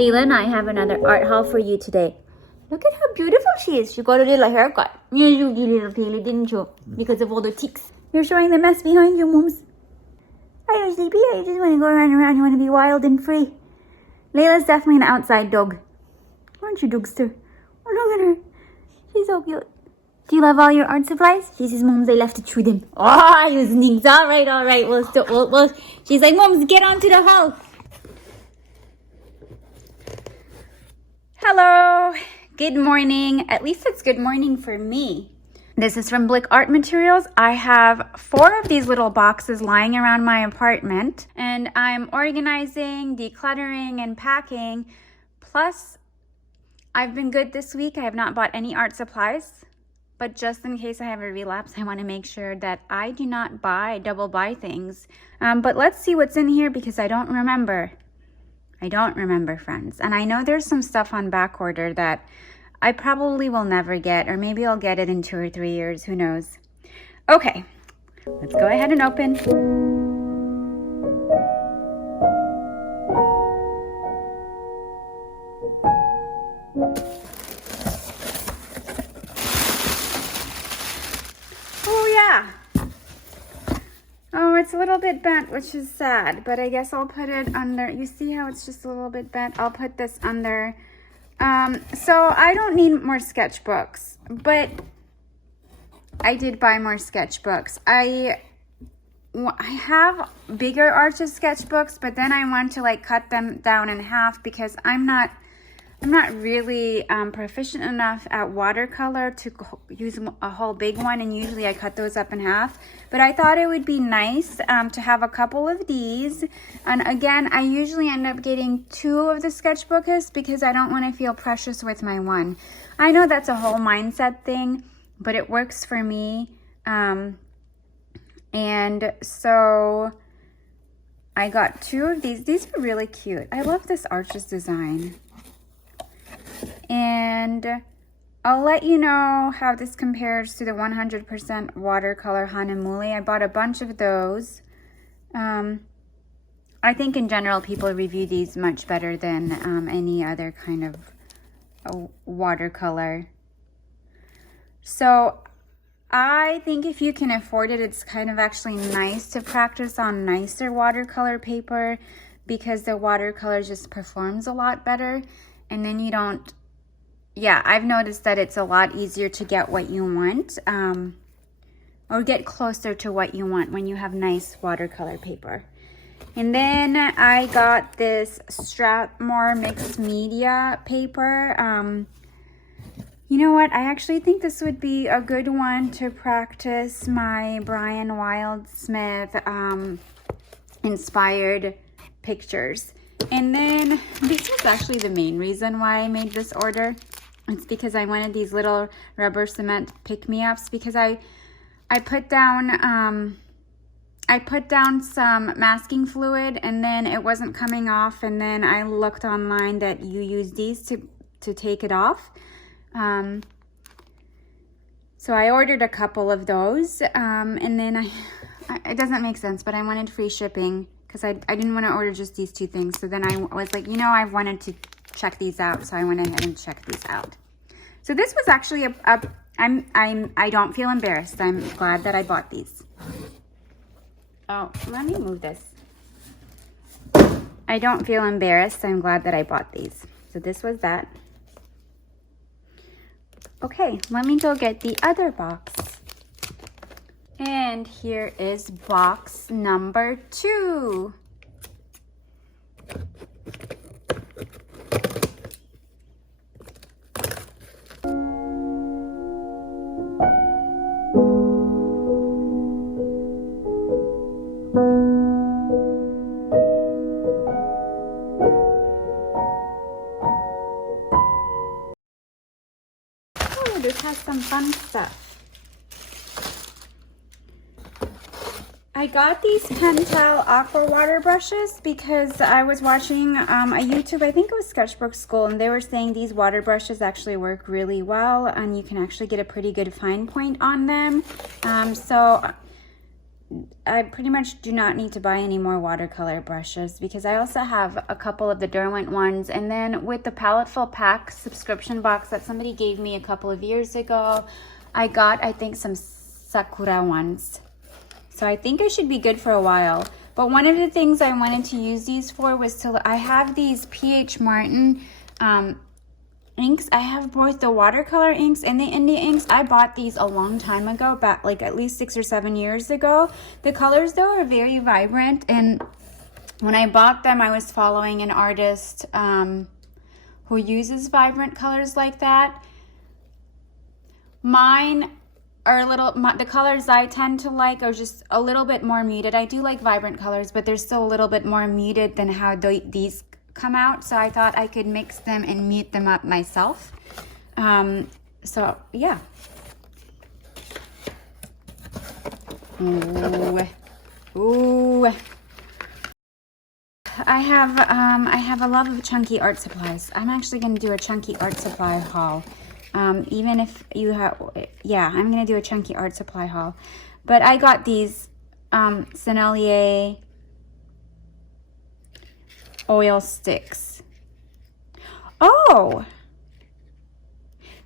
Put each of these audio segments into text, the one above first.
Leila and I have another art haul for you today. Look at how beautiful she is. She got a little haircut. Yes, you did, little piggy, didn't you? Because of all the ticks. You're showing the mess behind you, Mums. Are you sleepy? Or you just want to go around and around? You want to be wild and free? Leila's definitely an outside dog. Aren't you, Dogster? Oh, look at her. She's so cute. Do you love all your art supplies? She says, Mums, I left it through them. Oh, you sneaks. All right. Well, she's like, Mums, get onto the house. Hello. Good morning. At least it's good morning for me. This is from Blick Art Materials. I have 4 of these little boxes lying around my apartment, and I'm organizing, decluttering, and packing. Plus, I've been good this week. I have not bought any art supplies, but just in case I have a relapse, I want to make sure that I do not double buy things. But let's see what's in here because I don't remember. Friends. And I know there's some stuff on back order that I probably will never get, or maybe I'll get it in 2 or 3 years, who knows. Okay, let's go ahead and open. Oh yeah. Oh, it's a little bit bent, which is sad, but I guess I'll put it under. You see how it's just a little bit bent? I'll put this under. So I don't need more sketchbooks, but I did buy more sketchbooks. I have bigger arches sketchbooks, but then I want to like cut them down in half because I'm not really proficient enough at watercolor to use a whole big one, and usually I cut those up in half. But I thought it would be nice to have a couple of these. And again, I usually end up getting 2 of the sketchbooks because I don't want to feel precious with my one. I know that's a whole mindset thing, but it works for me. And so I got 2 of these. These are really cute. I love this arches design. And I'll let you know how this compares to the 100% watercolor Hanamule. I bought a bunch of those. I think in general people review these much better than any other kind of watercolor. So I think if you can afford it, it's kind of actually nice to practice on nicer watercolor paper because the watercolor just performs a lot better. And then you don't, yeah, I've noticed that it's a lot easier to get what you want or get closer to what you want when you have nice watercolor paper. And then I got this Strathmore mixed media paper. You know what? I actually think this would be a good one to practice my Brian Wildsmith inspired pictures. And then this was actually the main reason why I made this order. It's because I wanted these little rubber cement pick-me-ups because I put down some masking fluid and then it wasn't coming off, and then I looked online that you use these to take it off. So I ordered a couple of those, and then it doesn't make sense, but I wanted free shipping because I didn't want to order just these 2 things. So then I was like, you know, I wanted to check these out, so I went ahead and checked these out. So this was actually I don't feel embarrassed. I'm glad that I bought these. Oh, let me move this. I don't feel embarrassed. I'm glad that I bought these. So this was that. Okay, let me go get the other box. And here is box number 2. Oh, this has some fun stuff. I got these Pentel Aqua water brushes because I was watching a YouTube, I think it was Sketchbook Skool, and they were saying these water brushes actually work really well and you can actually get a pretty good fine point on them. So I pretty much do not need to buy any more watercolor brushes because I also have a couple of the Derwent ones. And then with the Palettefull Pack subscription box that somebody gave me a couple of years ago, I got, I think, some Sakura ones. So I think I should be good for a while. But one of the things I wanted to use these for was to, I have these P.H. Martin inks. I have both the watercolor inks and the India inks. I bought these a long time ago, back like at least 6 or 7 years ago. The colors though are very vibrant, and when I bought them I was following an artist who uses vibrant colors like that. Mine are a little, the colors I tend to like are just a little bit more muted. I do like vibrant colors, but they're still a little bit more muted than how these come out. So I thought I could mix them and mute them up myself. So yeah. Ooh. I have a love of chunky art supplies. I'm actually going to do a chunky art supply haul. Even if you have, yeah, I'm going to do a chunky art supply haul. But I got these Sennelier oil sticks. Oh,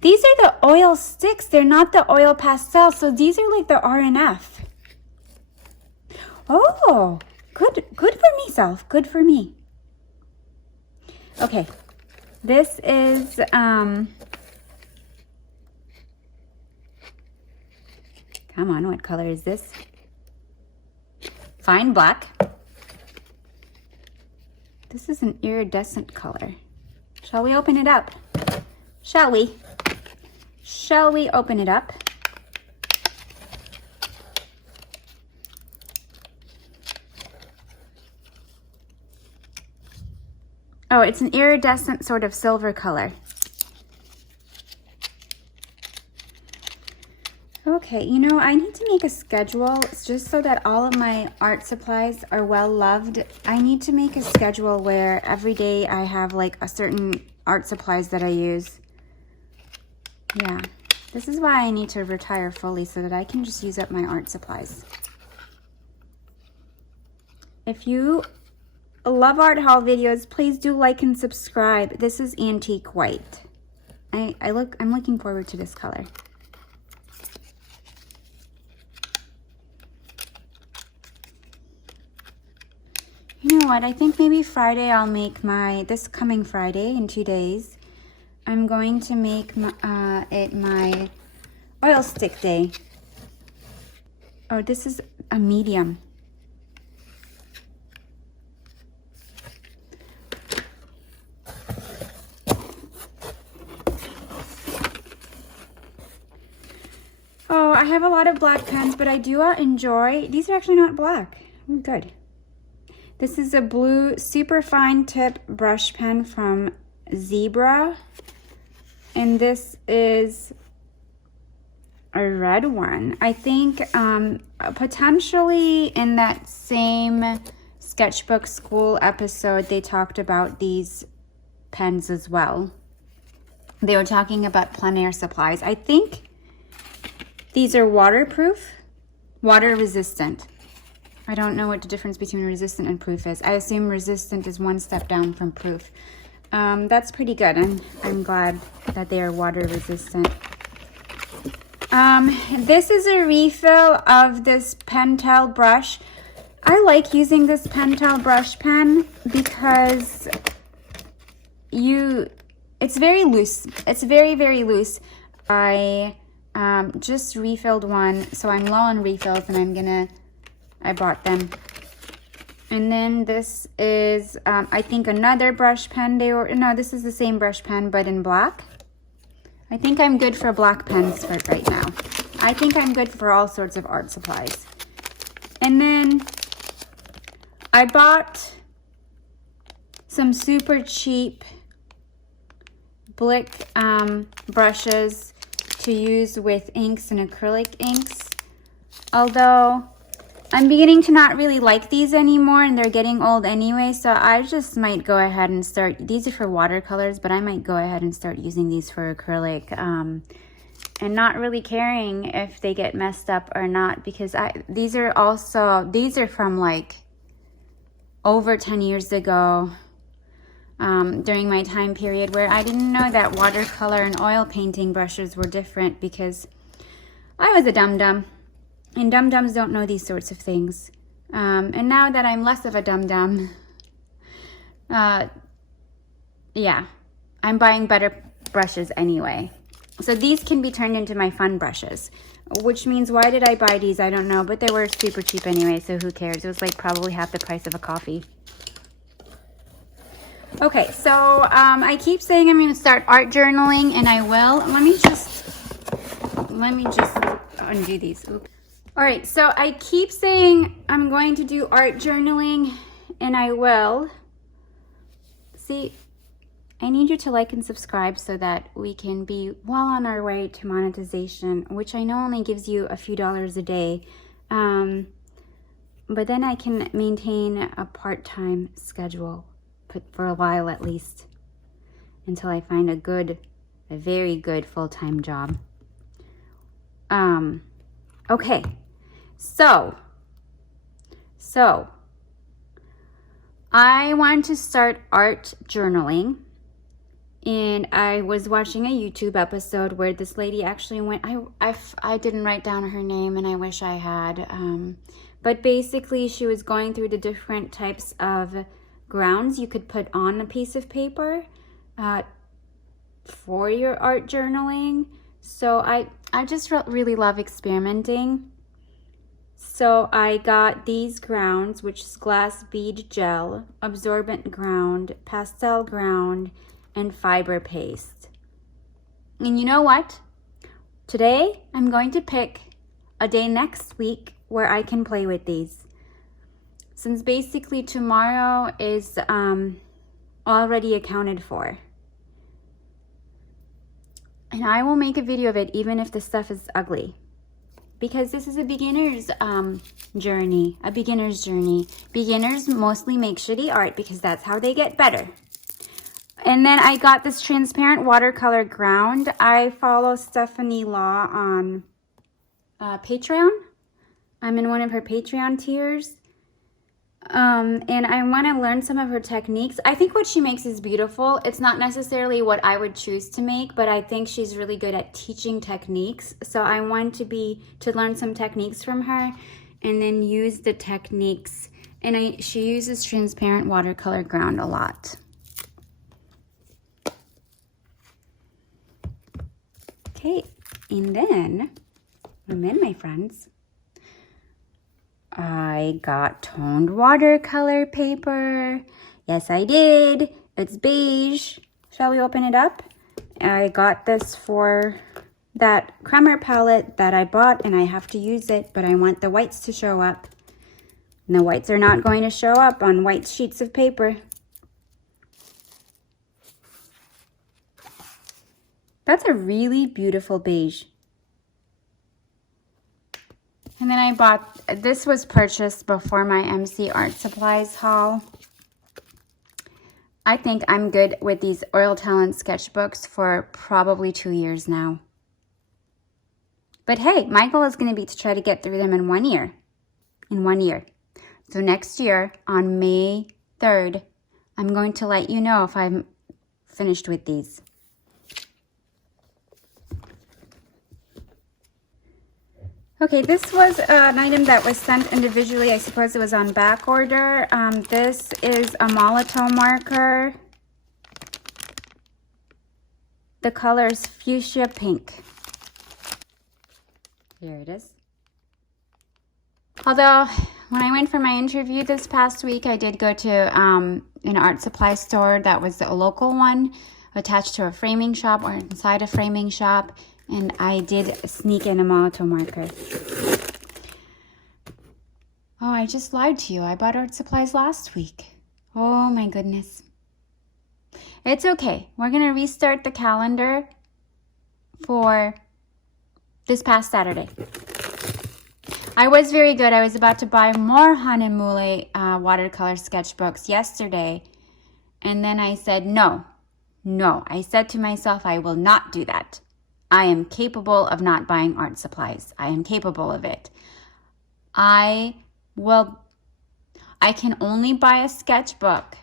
these are the oil sticks. They're not the oil pastel. So these are like the R&F. Oh, good for me, self. Good for me. Okay, this is come on, what color is this? Fine black. This is an iridescent color. Shall we open it up? Shall we? Shall we open it up? Oh, it's an iridescent sort of silver color. Okay, you know, I need to make a schedule just so that all of my art supplies are well loved. I need to make a schedule where every day I have like a certain art supplies that I use. Yeah, this is why I need to retire fully so that I can just use up my art supplies. If you love art haul videos, please do like and subscribe. This is antique white. I'm looking forward to this color. You know what, I think maybe Friday I'll make this coming Friday in 2 days, I'm going to make it my oil stick day. Oh, this is a medium. Oh, I have a lot of black pens, but I do enjoy, these are actually not black. Oh, good. This is a blue super fine tip brush pen from Zebra. And this is a red one. I think potentially in that same Sketchbook Skool episode, they talked about these pens as well. They were talking about plein air supplies. I think these are waterproof, water resistant. I don't know what the difference between resistant and proof is. I assume resistant is one step down from proof. That's pretty good. I'm glad that they are water resistant. This is a refill of this Pentel brush. I like using this Pentel brush pen because it's very loose. It's very, very loose. I just refilled one, so I'm low on refills, and I bought them. And then this is, I think, another brush pen. No, this is the same brush pen, but in black. I think I'm good for black pens for right now. I think I'm good for all sorts of art supplies. And then I bought some super cheap Blick brushes to use with inks and acrylic inks. Although I'm beginning to not really like these anymore, and they're getting old anyway, so I just might go ahead and start, these are for watercolors, but I might go ahead and start using these for acrylic. and not really caring if they get messed up or not, because these are from like over 10 years ago, during my time period where I didn't know that watercolor and oil painting brushes were different, because I was a dum-dum, and dum-dums don't know these sorts of things. And now that I'm less of a dum-dum, yeah, I'm buying better brushes anyway. So these can be turned into my fun brushes, which means, why did I buy these? I don't know, but they were super cheap anyway, so who cares? It was like probably half the price of a coffee. Okay, so I keep saying I'm going to start art journaling, and I will. Let me just undo these. Oops. All right, so I keep saying I'm going to do art journaling, and I will. See, I need you to like and subscribe so that we can be well on our way to monetization, which I know only gives you a few dollars a day. But then I can maintain a part-time schedule for a while at least, until I find a very good full-time job. Okay, so I want to start art journaling, and I was watching a YouTube episode where this lady actually went, I didn't write down her name, and I wish I had, but basically she was going through the different types of grounds you could put on a piece of paper for your art journaling. So I just really love experimenting. So I got these grounds, which is glass bead gel, absorbent ground, pastel ground, and fiber paste. And you know what? Today I'm going to pick a day next week where I can play with these, since basically tomorrow is already accounted for. And I will make a video of it even if the stuff is ugly, because this is a beginner's journey, Beginners mostly make shitty art because that's how they get better. And then I got this transparent watercolor ground. I follow Setphanie Law on Patreon. I'm in one of her Patreon tiers. And I want to learn some of her techniques. I think what she makes is beautiful. It's not necessarily what I would choose to make, but I think she's really good at teaching techniques. So I want to learn some techniques from her, and then use the techniques. And she uses transparent watercolor ground a lot. Okay, and then my friends, I got toned watercolor paper. Yes, I did. It's beige. Shall we open it up? I got this for that Kremer palette that I bought, and I have to use it, but I want the whites to show up. And the whites are not going to show up on white sheets of paper. That's a really beautiful beige. And then I bought, this was purchased before my MC Art Supplies haul. I think I'm good with these Talens sketchbooks for probably 2 years now. But hey, my goal is going to be to try to get through them in 1 year. So next year, on May 3rd, I'm going to let you know if I'm finished with these. Okay, this was an item that was sent individually. I suppose it was on back order. This is a Molotow marker. The color is fuchsia pink. Here it is. Although, when I went for my interview this past week, I did go to an art supply store that was a local one, attached to a framing shop or inside a framing shop. And I did sneak in a Molotow marker. Oh, I just lied to you. I bought art supplies last week. Oh my goodness. It's okay. We're going to restart the calendar for this past Saturday. I was very good. I was about to buy more unemployed watercolor sketchbooks yesterday. And then I said, no. I said to myself, I will not do that. I am capable of not buying art supplies. I am capable of it. I can only buy a sketchbook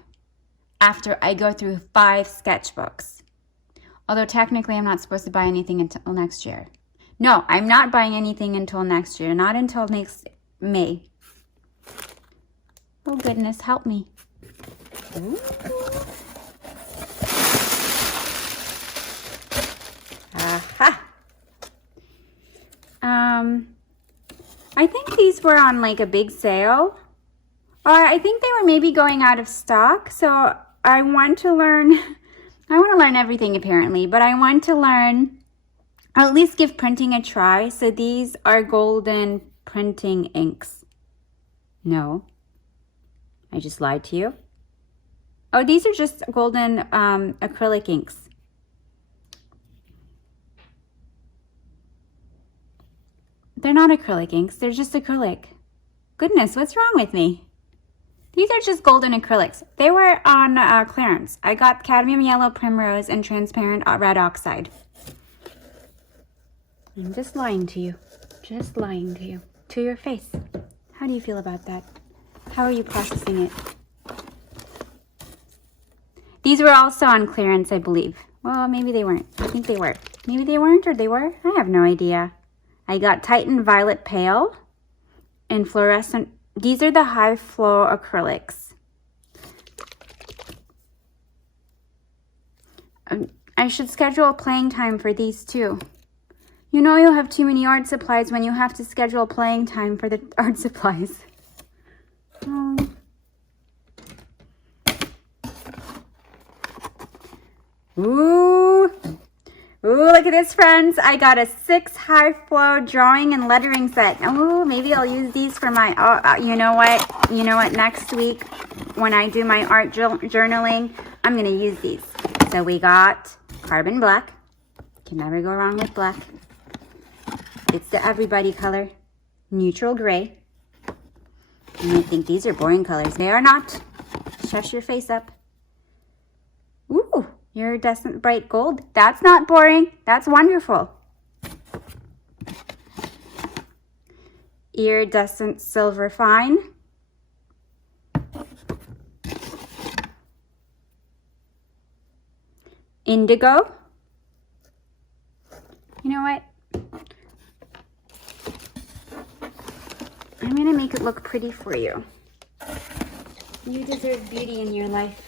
after I go through 5 sketchbooks. Although technically I'm not supposed to buy anything until next year. No, I'm not buying anything until next year. Not until next May. Oh goodness, help me. Ooh. Aha. I think these were on like a big sale. Or I think they were maybe going out of stock. So I want to learn everything apparently, but I want to learn, or at least give printing a try. So these are golden printing inks. No, I just lied to you. Oh, these are just golden acrylic inks. They're not acrylic inks, they're just acrylic. Goodness, what's wrong with me? These are just golden acrylics. They were on clearance. I got cadmium yellow, primrose, and transparent red oxide. I'm just lying to you. Just lying to you. To your face. How do you feel about that? How are you processing it? These were also on clearance, I believe. Well, maybe they weren't. I think they were. Maybe they weren't, or they were? I have no idea. I got Titan Violet Pale and fluorescent. These are the high flow acrylics. I should schedule a playing time for these too. You know you'll have too many art supplies when you have to schedule playing time for the art supplies. Ooh. Ooh, look at this, friends. I got a 6 high flow drawing and lettering set. Ooh, maybe I'll use these for my, you know what? You know what? Next week, when I do my art journaling, I'm going to use these. So we got carbon black. Can never go wrong with black. It's the everybody color. Neutral gray. And I think these are boring colors. They are not. Shush your face up. Ooh. Iridescent bright gold. That's not boring. That's wonderful. Iridescent silver fine. Indigo. You know what? I'm going to make it look pretty for you. You deserve beauty in your life.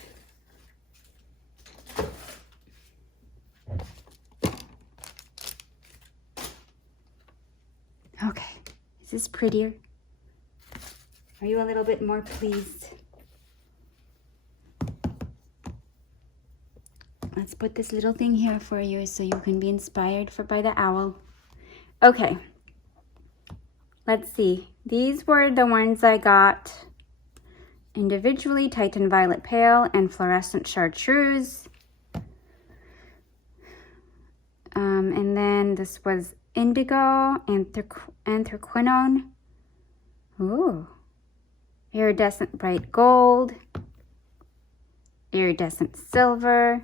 Okay, is this prettier? Are you a little bit more pleased? Let's put this little thing here for you so you can be inspired by the owl. Okay, let's see. These were the ones I got individually, Titan Violet Pale and Fluorescent Chartreuse. And then this was Indigo, Anthraquinone. Ooh. Iridescent bright gold. Iridescent silver.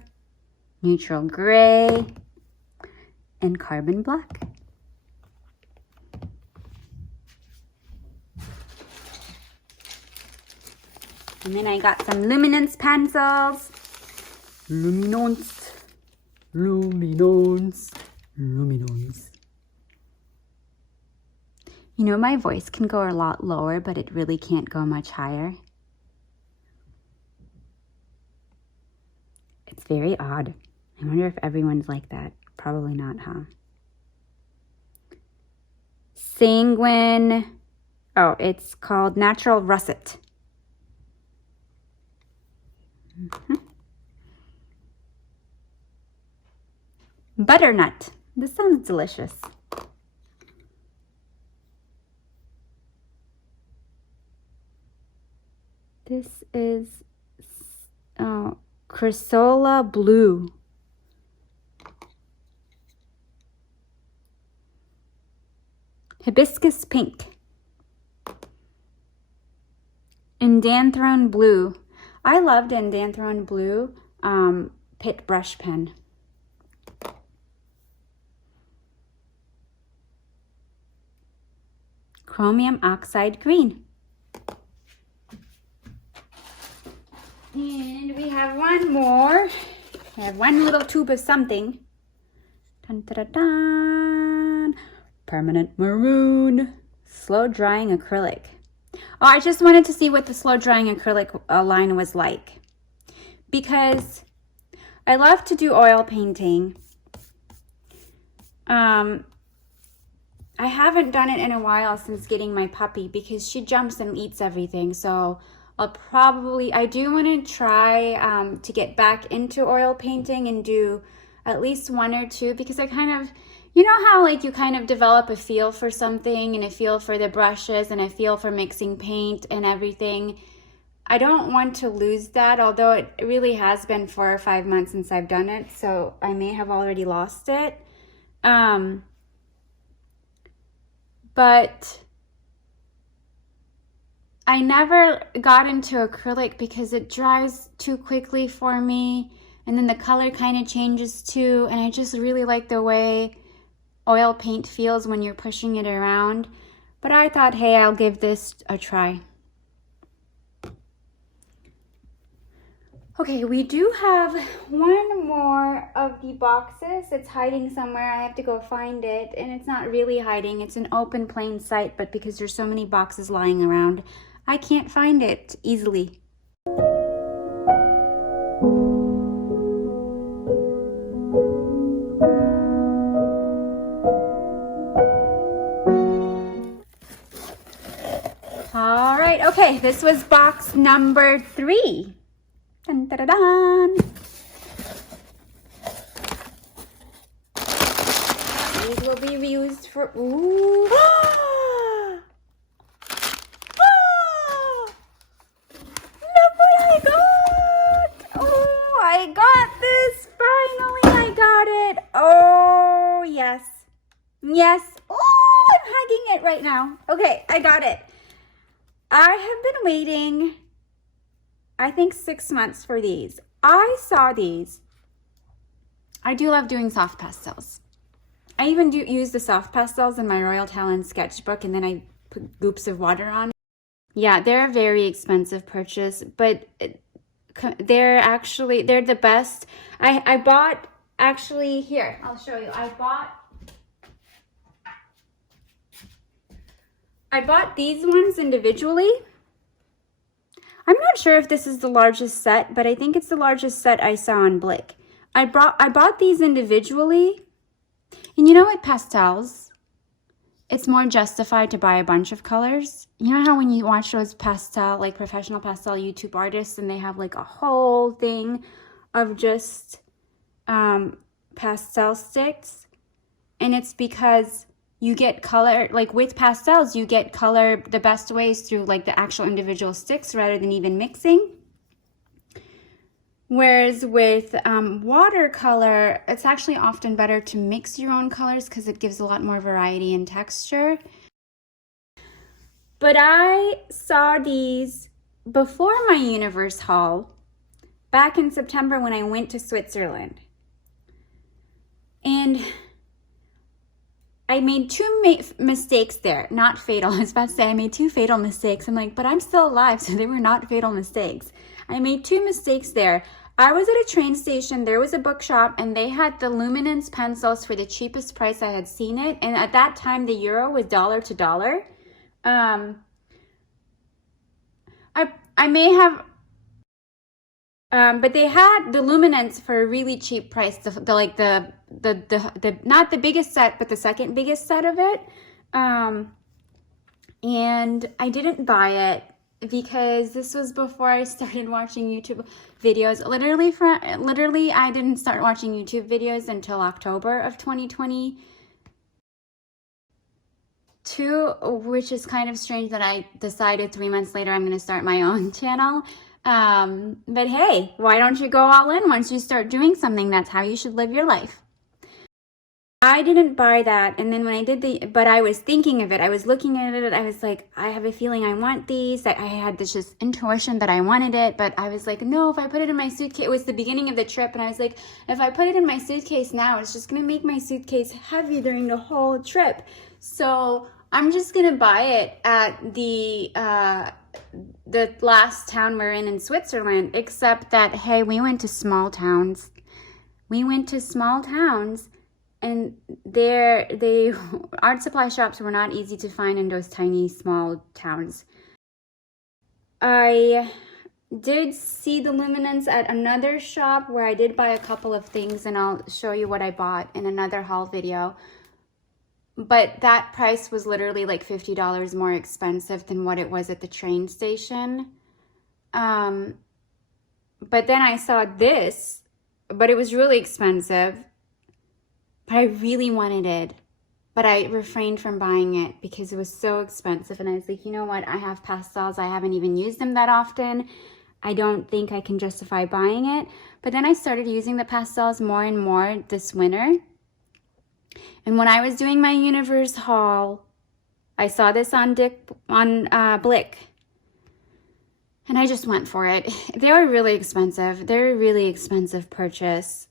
Neutral gray. And carbon black. And then I got some luminance pencils. Luminance. Luminance. Luminance. You know, my voice can go a lot lower, but it really can't go much higher. It's very odd. I wonder if everyone's like that. Probably not, huh? Sanguine. Oh, it's called Natural Russet. Butternut. This sounds delicious. This is Chrysola Blue. Hibiscus Pink. Indanthrone Blue. I loved Indanthrone Blue Pit Brush Pen. chromium oxide green. And we have one more. We have one little tube of something. Dun, dun, dun, dun. Permanent maroon. Slow drying acrylic. Oh, I just wanted to see what the slow drying acrylic line was like. Because I love to do oil painting. I haven't done it in a while since getting my puppy because she jumps and eats everything. So I do want to try to get back into oil painting and do at least one or two, because I kind of, you know how like you kind of develop a feel for something and a feel for the brushes and a feel for mixing paint and everything. I don't want to lose that, although it really has been 4 or 5 months since I've done it, so I may have already lost it. But I never got into acrylic because it dries too quickly for me, and then the color kind of changes too, and I just really like the way oil paint feels when you're pushing it around. But I thought, hey, I'll give this a try. Okay, we do have one more of the boxes. It's hiding somewhere. I have to go find it, and it's not really hiding. It's an open plain sight, but because there's so many boxes lying around, I can't find it easily. All right, okay, this was box number 3. Dun, dun, dun, dun. These will be used for, ooh. Look what I got. Oh, I got this. Finally, I got it. Oh, yes. Yes. Oh, I'm hugging it right now. Okay, I got it. I have been waiting, I think 6 months for these. I saw these. I do love doing soft pastels. I even do use the soft pastels in my Royal Talens sketchbook, and then I put goops of water on. Yeah, they're a very expensive purchase, but they're the best. I bought, actually, here, I'll show you. I bought these ones individually. I'm not sure if this is the largest set, but I think it's the largest set I saw on Blick. I bought these individually. And you know what, pastels? It's more justified to buy a bunch of colors. You know how when you watch those pastel, like professional pastel YouTube artists, and they have like a whole thing of just pastel sticks? And it's because you get color, like with pastels, you get color the best ways through like the actual individual sticks rather than even mixing. Whereas with watercolor, it's actually often better to mix your own colors because it gives a lot more variety and texture. But I saw these before my Universe haul back in September when I went to Switzerland. And I made 2 mistakes there, not fatal. I was about to say I made 2 fatal mistakes. I'm like, but I'm still alive, so they were not fatal mistakes. I made 2 mistakes there. I was at a train station, there was a bookshop, and they had the luminance pencils for the cheapest price I had seen it. And at that time, the euro was dollar to dollar. I may have, but they had the luminance for a really cheap price. The not the biggest set, but the second biggest set of it. And I didn't buy it because this was before I started watching YouTube videos. Literally, I didn't start watching YouTube videos until October of 2022, which is kind of strange that I decided 3 months later I'm going to start my own channel. But hey, why don't you go all in once you start doing something? That's how you should live your life. I didn't buy that, and then when I did but I was thinking of it, I was looking at it, I was like, I have a feeling I want these. I had this just intuition that I wanted it, but I was like, no, if I put it in my suitcase, it was the beginning of the trip, and I was like, if I put it in my suitcase now, it's just gonna make my suitcase heavy during the whole trip. So I'm just gonna buy it at the last town we're in Switzerland, except that, hey, we went to small towns. We went to small towns, and the art supply shops were not easy to find in those tiny small towns. I did see the luminance at another shop where I did buy a couple of things, and I'll show you what I bought in another haul video. But that price was literally like $50 more expensive than what it was at the train station. But then I saw this, but it was really expensive. But I really wanted it. But I refrained from buying it because it was so expensive. And I was like, you know what? I have pastels. I haven't even used them that often. I don't think I can justify buying it. But then I started using the pastels more and more this winter. And when I was doing my universe haul, I saw this on Blick. And I just went for it. They were really expensive. They're a really expensive purchase.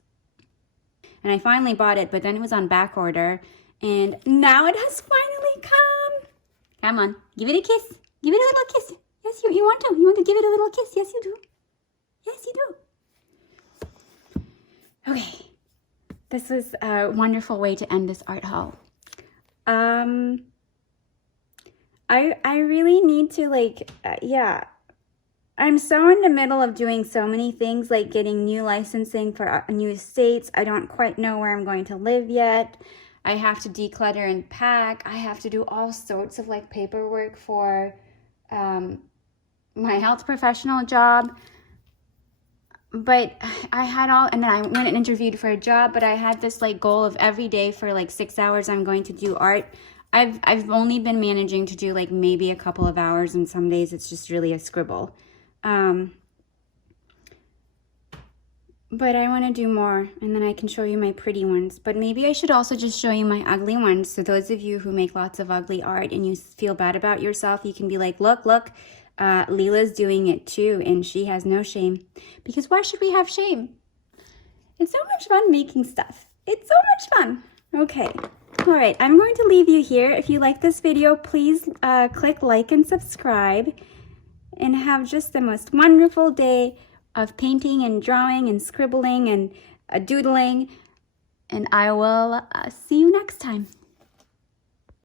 And I finally bought it, but then it was on back order. And now it has finally come. Come on, give it a kiss. Give it a little kiss. Yes, you want to. You want to give it a little kiss. Yes, you do. Yes, you do. Okay. This was a wonderful way to end this art haul. I really need to, like, yeah. I'm so in the middle of doing so many things, like getting new licensing for new states. I don't quite know where I'm going to live yet. I have to declutter and pack. I have to do all sorts of like paperwork for my health professional job. But I had all, and then I went and interviewed for a job, but I had this like goal of every day for like 6 hours I'm going to do art. I've only been managing to do like maybe a couple of hours, and some days it's just really a scribble. But I want to do more, and then I can show you my pretty ones. But maybe I should also just show you my ugly ones. So those of you who make lots of ugly art and you feel bad about yourself, you can be like, look, Leela's doing it too, and she has no shame. Because why should we have shame? It's so much fun making stuff. It's so much fun. Okay. All right. I'm going to leave you here. If you like this video, please click like and subscribe. And have just the most wonderful day of painting and drawing and scribbling and doodling. And I will see you next time.